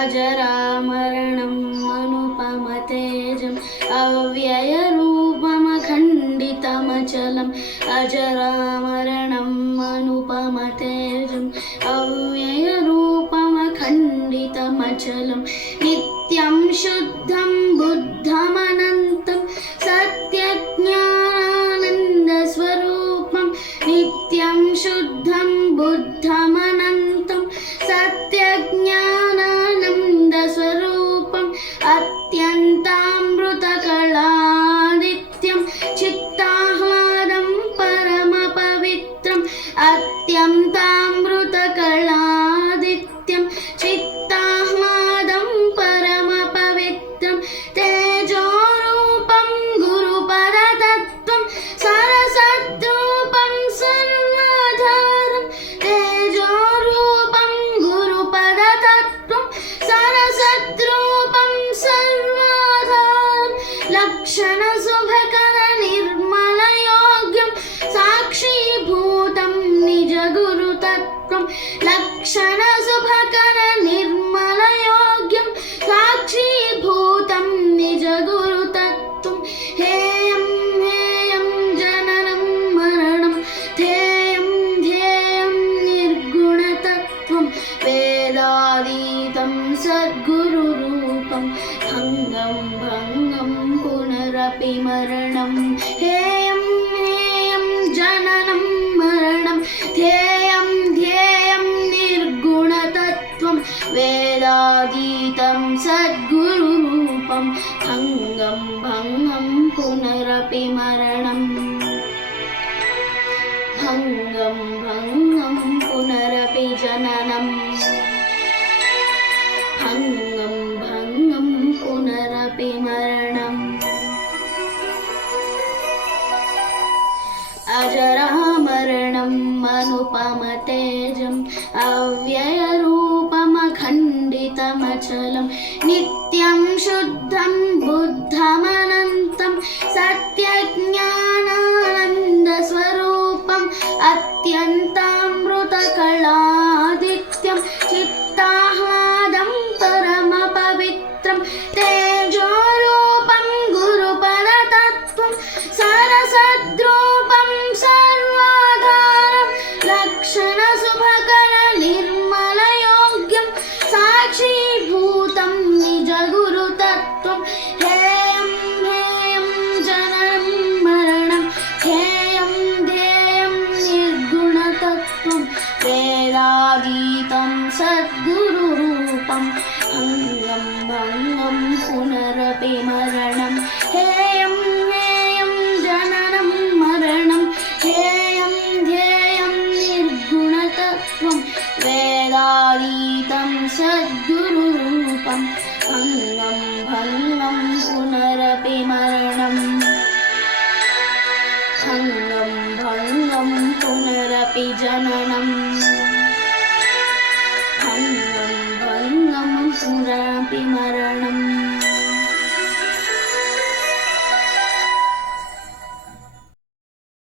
अजरामरणम् अनुपमतेजम् अव्ययरूपमखण्डितमचलम् अजरामरणम् अनुपमतेजम् अव्ययरूपमखण्डितमचलम् नित्यं शुद्धं बुद्धमनन्तं सत्यज्ञानानन्दस्वरूपं नित्यं शुद्धं बुद्धमनन्तं सत्यज्ञानानन्दस्वरूपम् అమృతకళా నిత్యం చిత్తాహ్లాదం పరమ పవిత్రం అత్యంతామృతకళా लक्षणशुभकरनिर्मलयोग्यं साक्षीभूतं निजगुरुतत्त्वं। हेयं हेयं जननं मरणं ध्येयं ध्येयं निर्गुणतत्त्वं वेदातीतं सद्गुरुरूपं भङ्गं भङ्गं पुनरपि मरणं। हेयं सद्गुरुरूपं भङ्गं भङ्गं पुनरपि मरणम् भङ्गं भङ्गं पुनरपि जननम् भङ्गं भङ्गं पुनरपि मरणम् अजरामरणम् अनुपमतेजम् अव्ययरूपमखण्डितमचलं नित्यं शुद्धं बुद्धमनन्तं सत्यज्ञानानन्दस्वरूपम् अत्यन्तामृतकलादित्यं चित्ताह्लादं परमपवित्रं तेजोरूपं भङ्गं पुनरपि मरणं। हेयं हेयं जननं मरणं। ध्येयं ध्येयं निर्गुणतत्त्वं। वेदातीतं सद्गुरुरूपं। भङ्गं भङ्गं पुनरपि मरणम् भङ्गं भङ्गं पुनरपि जननम् മരണം